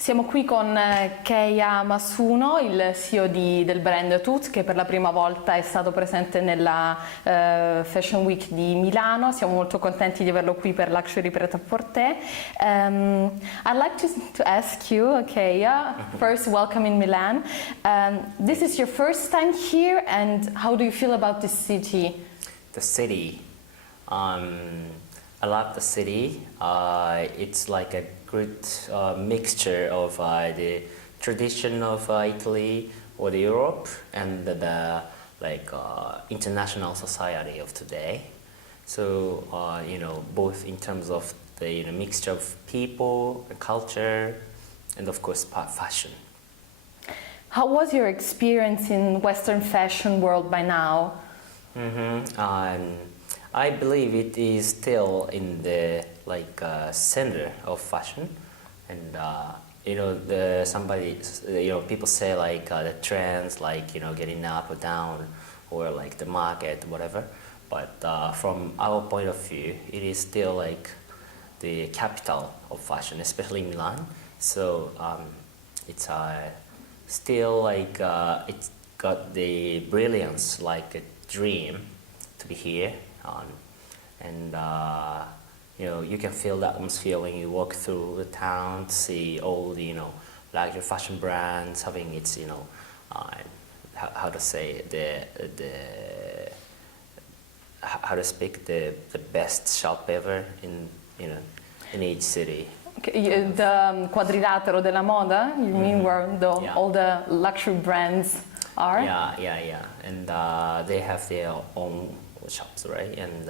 Siamo qui con Keiya Masuno, il CEO del brand TOOT, che per la prima volta è stato presente nella Fashion Week di Milano. Siamo molto contenti di averlo qui per Luxury Pret a Porter. I'd like to ask you, Keiya, first, welcome in Milan. This is your first time here, and how do you feel about this city? The city. I love the city. It's like a great mixture of the tradition of Italy or Europe and the international society of today. So both in terms of the mixture of people, culture, and of course fashion. How was your experience in Western fashion world by now? I believe it is still in the center of fashion, and people say the trends getting up or down, or the market, whatever. But from our point of view, it is still the capital of fashion, especially Milan. So it's still it's got the brilliance, like a dream, to be here. And you can feel the atmosphere when you walk through the town, to see all the luxury fashion brands having its how to say the best shop ever in each city. Okay, the quadrilatero della moda, you mean, where all the luxury brands are? Yeah. And they have their own shops, right? And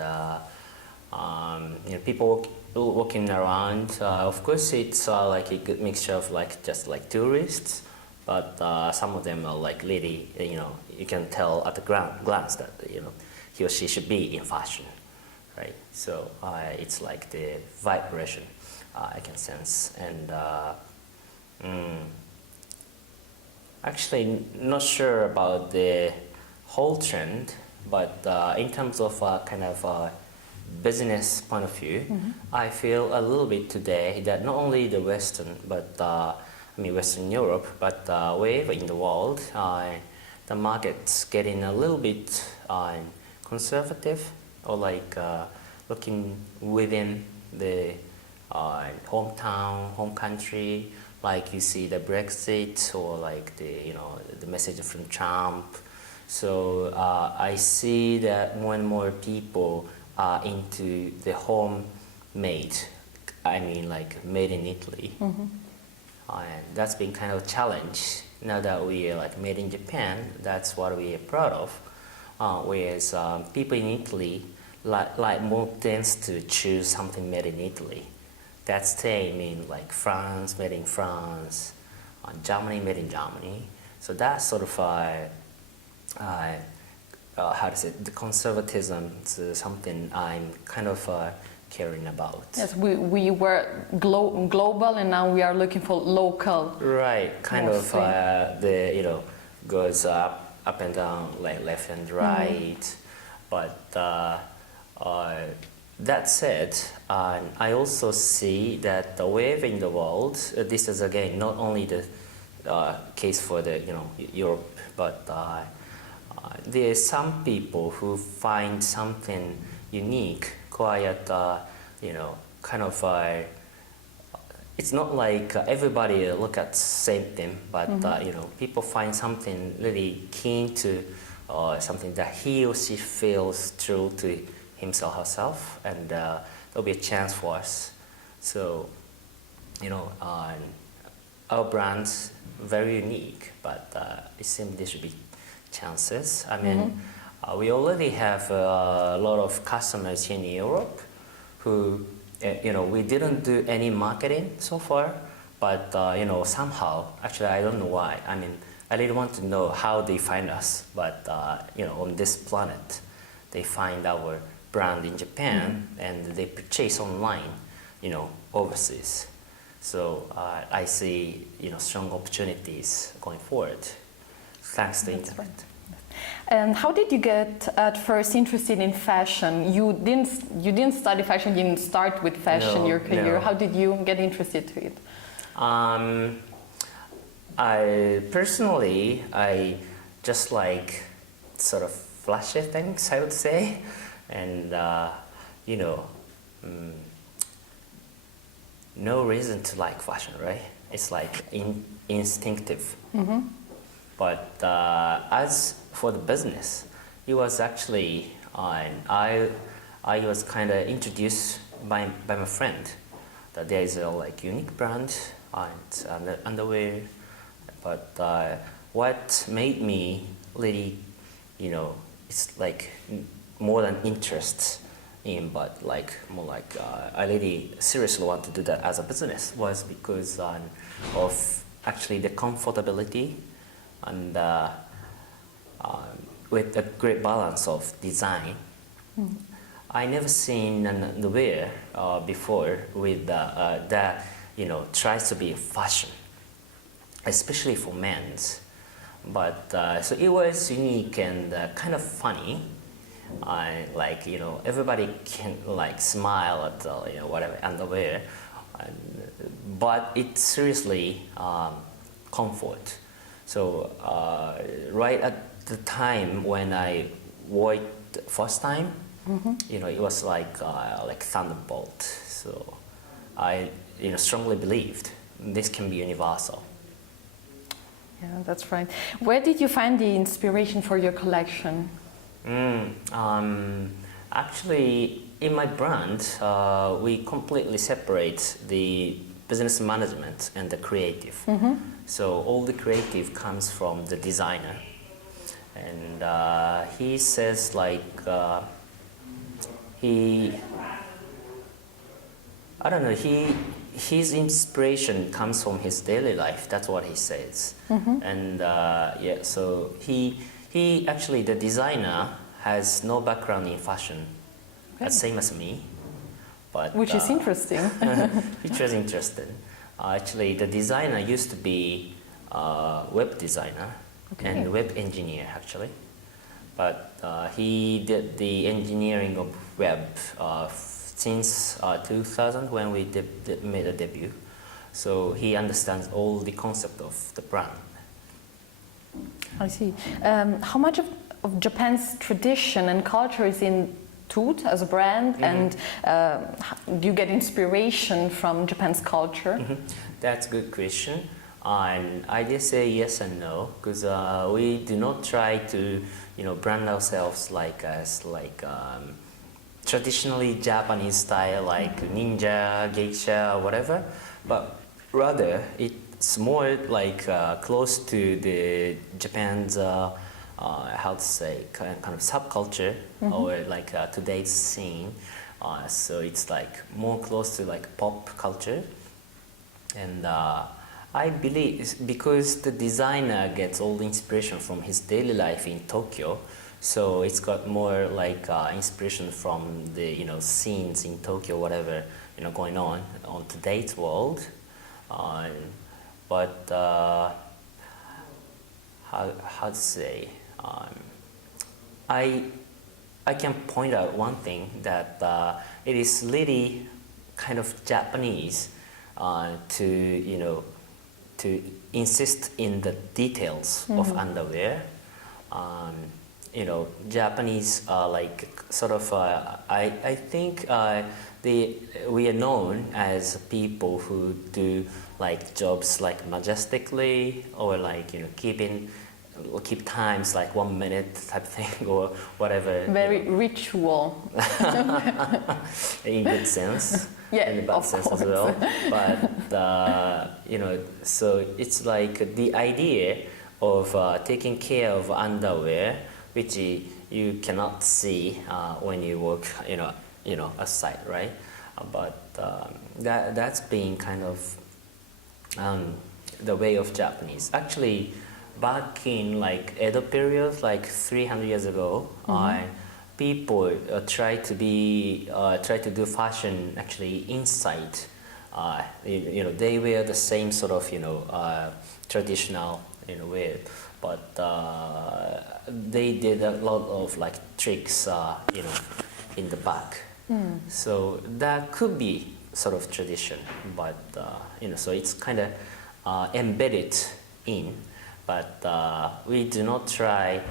people walking around. Of course, it's a good mixture of just tourists, but some of them are really, you can tell at a glance that he or she should be in fashion, right? So it's the vibration I can sense, and actually not sure about the whole trend. But in terms of business point of view, I feel a little bit today that not only the Western, but Western Europe, but wherever in the world, the market's getting a little bit conservative, or looking within the hometown, home country. Like you see the Brexit, or the message from Trump. So I see that more and more people are into the homemade, made in Italy. And that's been kind of a challenge. Now that we are made in Japan, that's what we are proud of. Whereas people in Italy more tends to choose something made in Italy. That's same in France, made in France, Germany, made in Germany. So that's sort of the conservatism is something I'm kind of caring about. Yes, we were global, and now we are looking for local. Right, kind mostly. Of goes up and down, left and right. But that said, I also see that wherever in the world, this is again not only the case for the Europe, but there are some people who find something unique, quiet, it's not like everybody look at the same thing, but people find something really keen to, something that he or she feels true to himself, herself, and there'll be a chance for us. So, our brand's very unique, but it seems there should be chances. We already have a lot of customers here in Europe who, we didn't do any marketing so far, but somehow, actually I don't know why. I really want to know how they find us, but on this planet, they find our brand in Japan, and they purchase online, overseas. So I see, strong opportunities going forward, thanks to the internet. Right. And how did you get at first interested in fashion? You didn't study fashion. You didn't start with fashion, your career. No. How did you get interested to it? I personally, I just like sort of flashy things, I would say, and you know, no reason to like fashion, right? It's like instinctive. But as for the business, it was actually I was kind of introduced by my friend that there is a like unique brand and underwear. But what made me really, you know, it's like more than interest in, but like more like I really seriously want to do that as a business was because of actually the comfortability and with a great balance of design. I never seen an underwear before with that you know tries to be fashion, especially for men's. But so it was unique and kind of funny. Like you know, everybody can like smile at the you know whatever underwear, but it's seriously comfort. So right at the time when I wore it the first time, you know, it was like thunderbolt. So I you know strongly believed this can be universal. Yeah, that's right. Where did you find the inspiration for your collection? Actually, in my brand, we completely separate the business management and the creative. So all the creative comes from the designer, and he says like I don't know, his inspiration comes from his daily life. That's what he says. And yeah, so he actually, the designer has no background in fashion, same as me. But Which is interesting. which was interesting. Actually, the designer used to be a web designer and web engineer actually. But he did the engineering of web since 2000 when we made a debut. So he understands all the concept of the brand. I see. How much of Japan's tradition and culture is in TOOT as a brand, and do you get inspiration from Japan's culture? That's a good question. And I just say yes and no, because we do not try to, you know, brand ourselves like as like traditionally Japanese style, like ninja, geisha, or whatever. But rather, it's more like close to the Japan's how to say kind of subculture or like today's scene. So it's like more close to like pop culture, and I believe it's because the designer gets all the inspiration from his daily life in Tokyo, so it's got more like inspiration from the you know scenes in Tokyo, whatever you know going on today's world. But how to say I can point out one thing that it is really kind of Japanese to you know to insist in the details of underwear. You know, Japanese are like sort of I think we are known as people who do like jobs like majestically or like you know keep times like 1 minute type thing or whatever. Very ritual. In good sense. Yeah, in a bad sense as well. But you know, so it's like the idea of taking care of underwear, which you cannot see when you walk, you know, aside, right? But that's being kind of the way of Japanese. Actually, back in like Edo period, like 300 years ago, people try to do fashion actually inside. You know, they wear the same sort of traditional wear, but they did a lot of like tricks in the back. So that could be sort of tradition, but so it's kind of embedded in, but we do not try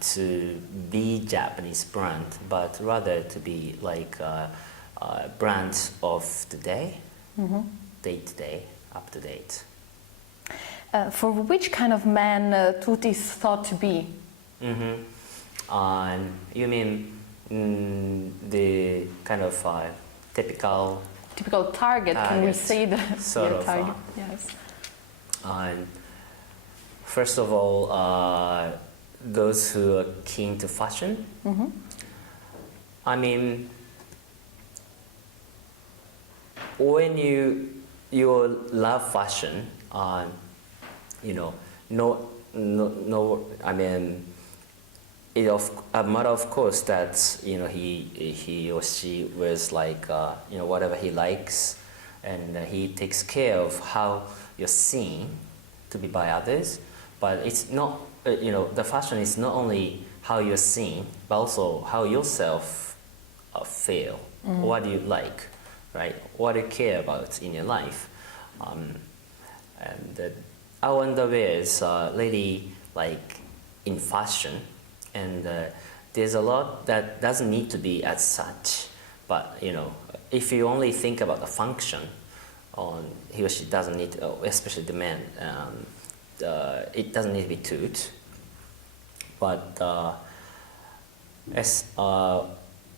to be Japanese brand, but rather to be like brands of the day, day to day, up to date. For which kind of man TOOT is thought to be? You mean the kind of typical target? Can we say the sort of, target? Yes. First of all, those who are keen to fashion. I mean, when you love fashion, I mean, a matter of course that he or she wears like whatever he likes, and he takes care of how you're seen to be by others. But it's not the fashion is not only how you're seen, but also how yourself feel. What do you like, right? What do you care about in your life? And our underwear is really like in fashion. And there's a lot that doesn't need to be as such, but if you only think about the function, he or she doesn't need, especially the man, it doesn't need to be TOOT. But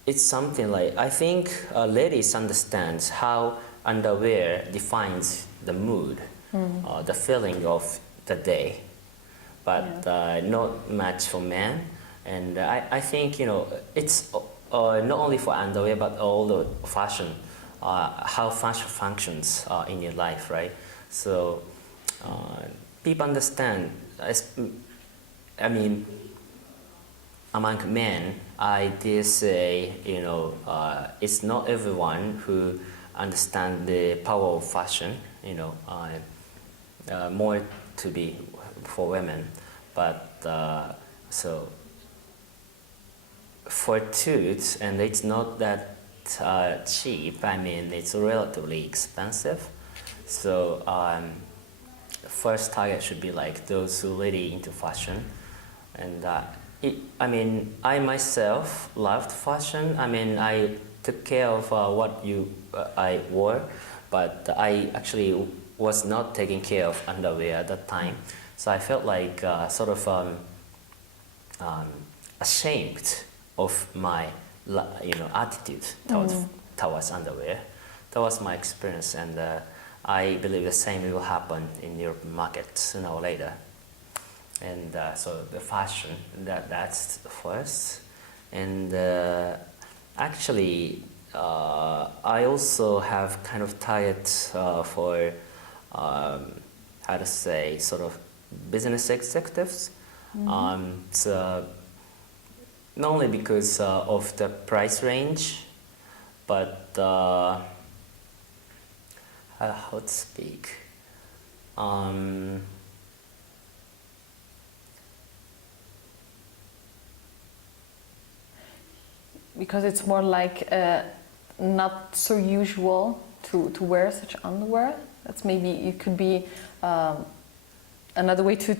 it's something like, I think ladies understand how underwear defines the mood, the feeling of the day, but not much for men. And I think it's not only for underwear, but all the fashion, how fashion functions in your life, right? So people understand. I mean, among men, I dare say, it's not everyone who understands the power of fashion. More to be for women, but so. For TOOT, and it's not that cheap. I mean, it's relatively expensive. So first target should be like those who are really into fashion. And I myself loved fashion. I mean, I took care of what I wore, but I actually was not taking care of underwear at that time. So I felt like sort of ashamed of my attitude towards underwear. That was my experience, and I believe the same will happen in European market sooner or later. And so the fashion, that's first. And actually, I also have kind of target for how to say, sort of business executives. So not only because of the price range, but how to speak. Because it's more like not so usual to wear such underwear. That's maybe it could be another way to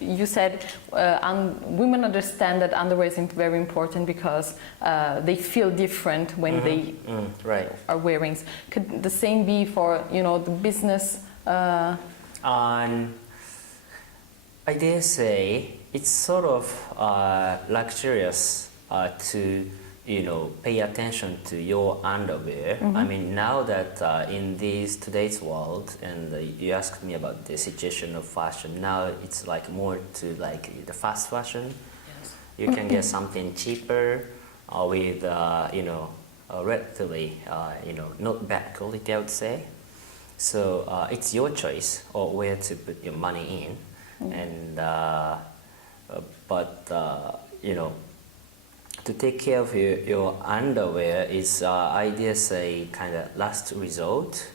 you said women understand that underwear is very important because they feel different when they are wearing. Could the same be for the business? I dare say it's sort of luxurious to pay attention to your underwear. I mean, now that in today's world, and you asked me about the situation of fashion, now it's like more to like the fast fashion. Yes. You can get something cheaper with relatively not bad quality, I would say. So it's your choice or where to put your money in, and to take care of your underwear is, I dare say, kind of last resort.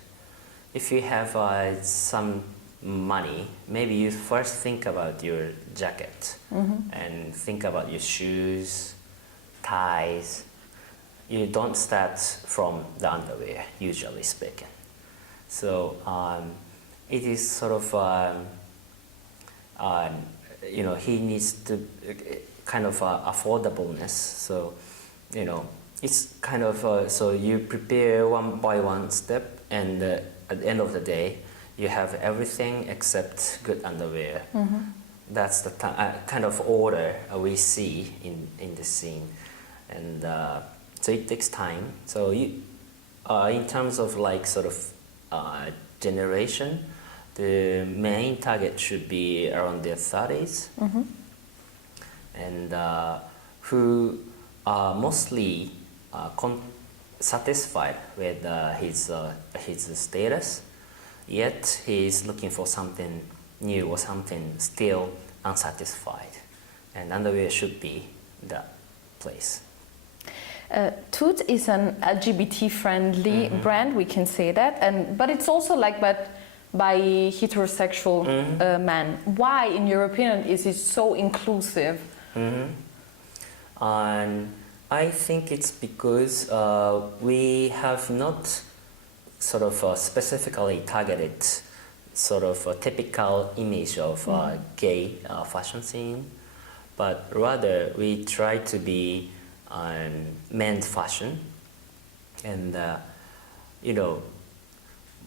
If you have some money, maybe you first think about your jacket and think about your shoes, ties, you don't start from the underwear, usually speaking. So it is sort of, he needs to kind of affordableness. So, it's kind of, so you prepare one by one step, and at the end of the day, you have everything except good underwear. That's the kind of order we see in the scene. And so it takes time. So you, in terms of like sort of generation, the main target should be around their 30s, and who are mostly satisfied with his status, yet he is looking for something new or something still unsatisfied, and underwear should be that place. TOOT is an LGBT-friendly brand, we can say that, but it's also like that by heterosexual men. Why, in your opinion, is it so inclusive? And I think it's because we have not sort of specifically targeted sort of a typical image of gay fashion scene, but rather we try to be men's fashion, and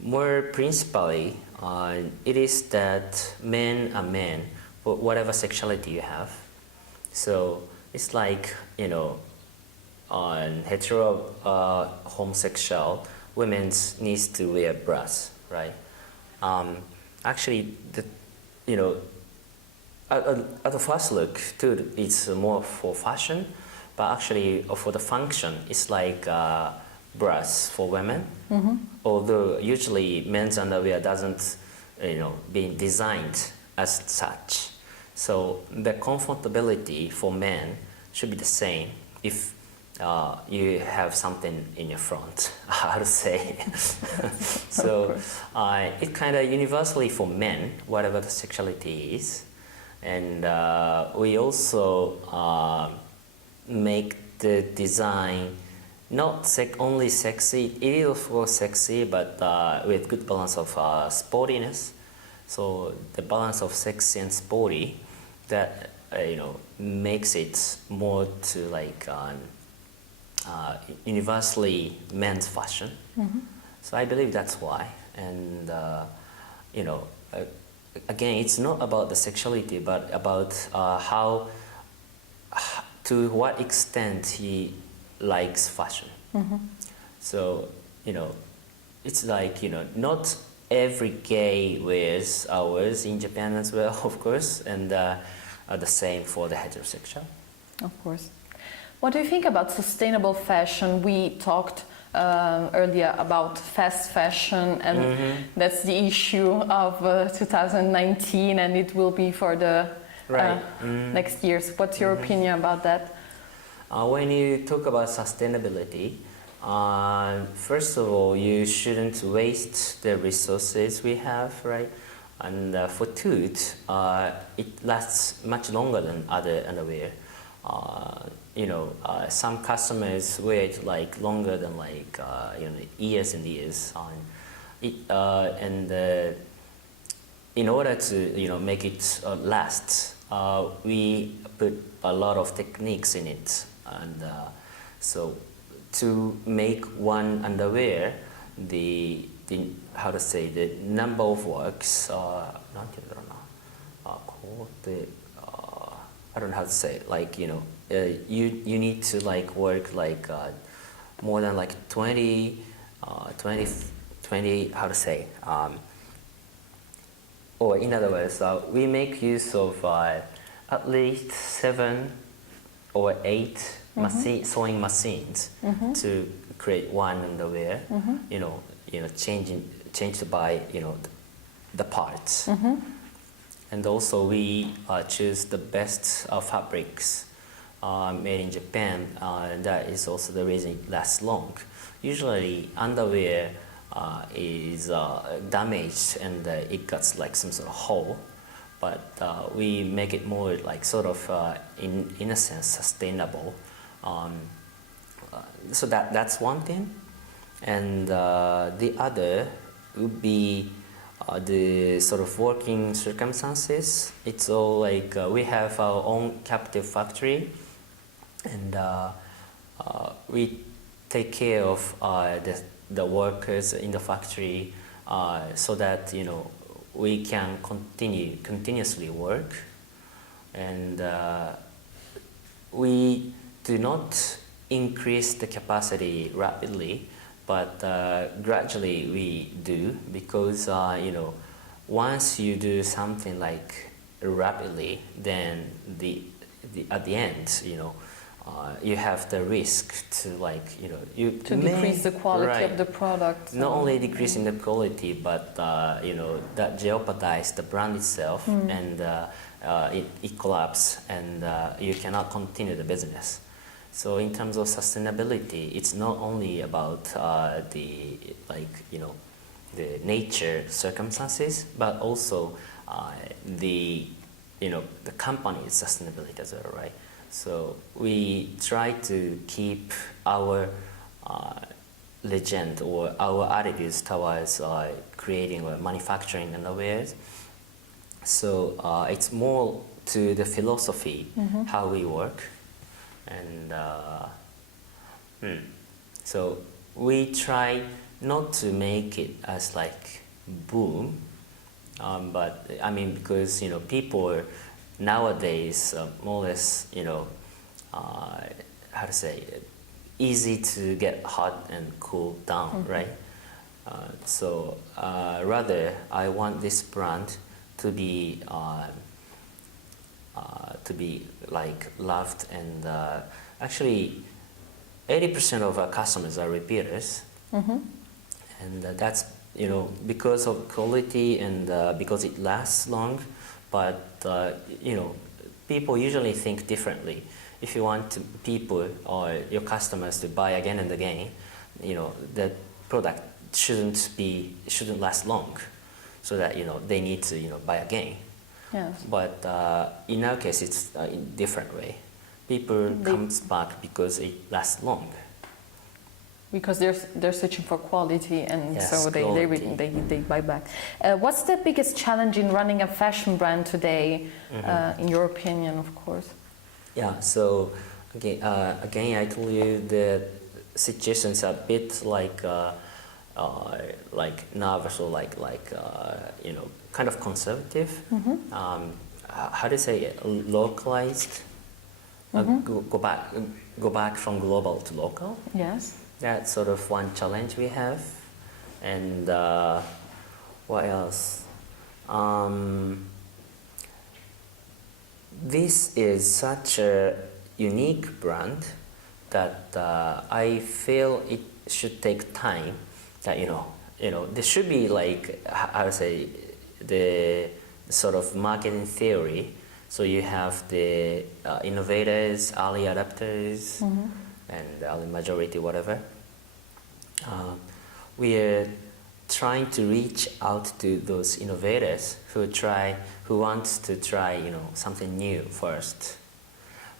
more principally, it is that men are men, but whatever sexuality you have. So it's like, hetero homosexual women needs to wear bras, right? Actually, at the first look, too, it's more for fashion, but actually for the function, it's like bras for women. Although usually men's underwear doesn't, being designed as such. So the comfortability for men should be the same if you have something in your front, how to say. So it kind of universally for men, whatever the sexuality is. And we also make the design not only sexy, it is of course sexy, but with good balance of sportiness. So the balance of sexy and sporty that makes it more to like universally men's fashion. So I believe that's why. And again, it's not about the sexuality, but about how to what extent he likes fashion. So it's like not every gay wears ours in Japan as well, of course, and the same for the heterosexual. Of course. What do you think about sustainable fashion? We talked earlier about fast fashion, and that's the issue of 2019, and it will be for the next years. What's your opinion about that? When you talk about sustainability, first of all, you shouldn't waste the resources we have, right? And for TOOT, it lasts much longer than other underwear. Some customers wear it like longer than like years and years. In order to make it last, we put a lot of techniques in it, and so to make one underwear, the how to say, the number of works, I don't know how to say it, like you need to like work like more than like 20 how to say, or in other words, we make use of at least 7 or 8 sewing machines to create one underwear. Changed by the parts. And also we choose the best fabrics made in Japan. That is also the reason it lasts long. Usually underwear is damaged and it gets like some sort of hole, but we make it more like sort of in a sense sustainable. so that's one thing, and the other would be the sort of working circumstances. It's all like we have our own captive factory, and we take care of the workers in the factory so that we can continuously work, and we do not increase the capacity rapidly, but gradually we do, because once you do something like rapidly, then at the end you have the risk to decrease the quality of the product. Not only decreasing the quality, but that jeopardize the brand itself, and it collapses, and you cannot continue the business. So in terms of sustainability, it's not only about the nature circumstances, but also the company's sustainability as well, right? So we try to keep our legend or our attitudes towards creating or manufacturing underwear. So it's more to the philosophy, how we work, and so we try not to make it as like boom, but I mean, because people nowadays more or less how to say, easy to get hot and cool down, right? So rather I want this brand to be like loved, and actually 80% of our customers are repeaters, and that's because of quality and because it lasts long. But people usually think differently. If you want people or your customers to buy again and again, the product shouldn't last long, so that they need to buy again. Yes. But in our case, it's in a different way. People comes back because it lasts long. Because they're searching for quality, and yes, so they buy back. What's the biggest challenge in running a fashion brand today, in your opinion, of course? Yeah. So again, I told you the situation's a bit like nervous, or kind of conservative. How do you say it? Localized? Go back from global to local. Yes. That's sort of one challenge we have. And what else? This is such a unique brand that I feel it should take time. That there should be like, how to say, the sort of marketing theory. So you have the innovators, early adapters, and early majority, whatever. We are trying to reach out to those innovators who want to try something new first.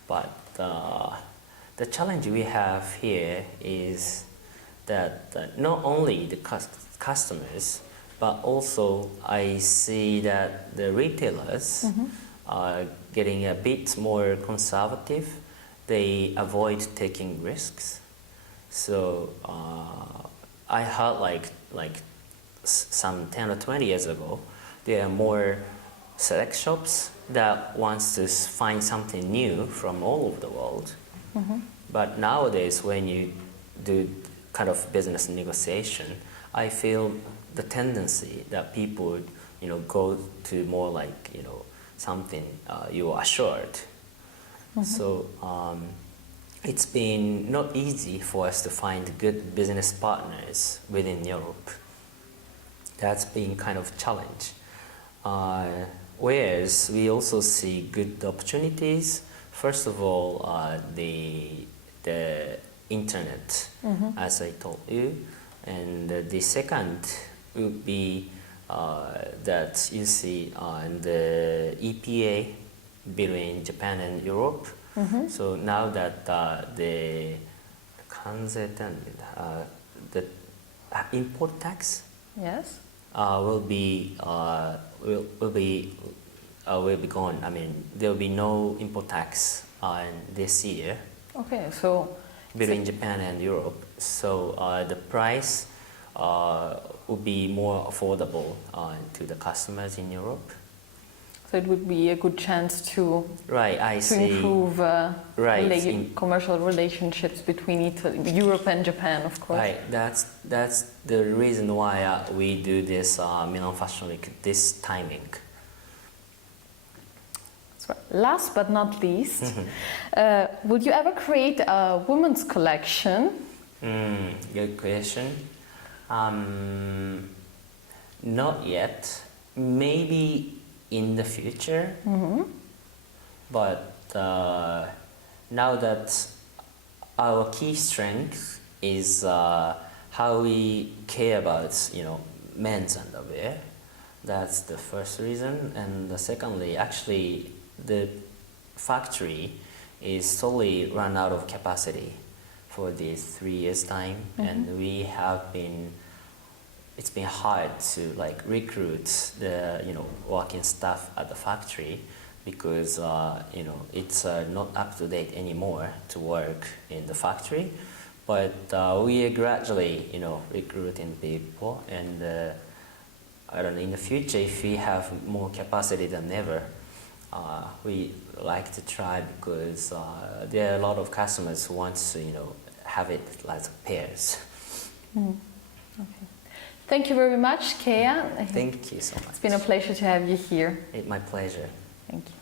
But the challenge we have here is that not only the customers, but also I see that the retailers are getting a bit more conservative. They avoid taking risks. So I heard like some 10 or 20 years ago, there are more select shops that wants to find something new from all over the world. But nowadays, when you do kind of business negotiation, I feel the tendency that people go to more like something you are assured. So it's been not easy for us to find good business partners within Europe. That's been kind of a challenge. Whereas we also see good opportunities. First of all, the internet, as I told you, and the second would be that you see in the EPA between Japan and Europe. So now that the the import tax Yes. will be gone. I mean, there will be no import tax this year Okay, so between Japan and Europe. So the price will be more affordable to the customers in Europe. so it would be a good chance to Right, I to see. improve Right, in- commercial relationships between Europe and Japan, of course. Right, that's the reason why we do this Milano Fashion Week this timing. That's right. Last but not least, would you ever create a women's collection? Good question. Not yet. Maybe in the future. But now that our key strength is how we care about, men's underwear. That's the first reason. And secondly, actually, the factory is totally run out of capacity for these 3 years' time, and it's been hard to recruit the working staff at the factory because it's not up to date anymore to work in the factory. But we are gradually recruiting people, and I don't know, in the future, if we have more capacity than ever, we like to try, because there are a lot of customers who want to have it like pairs. Okay. Thank you very much, Keiya. Thank you so much. It's been a pleasure to have you here. My pleasure. Thank you.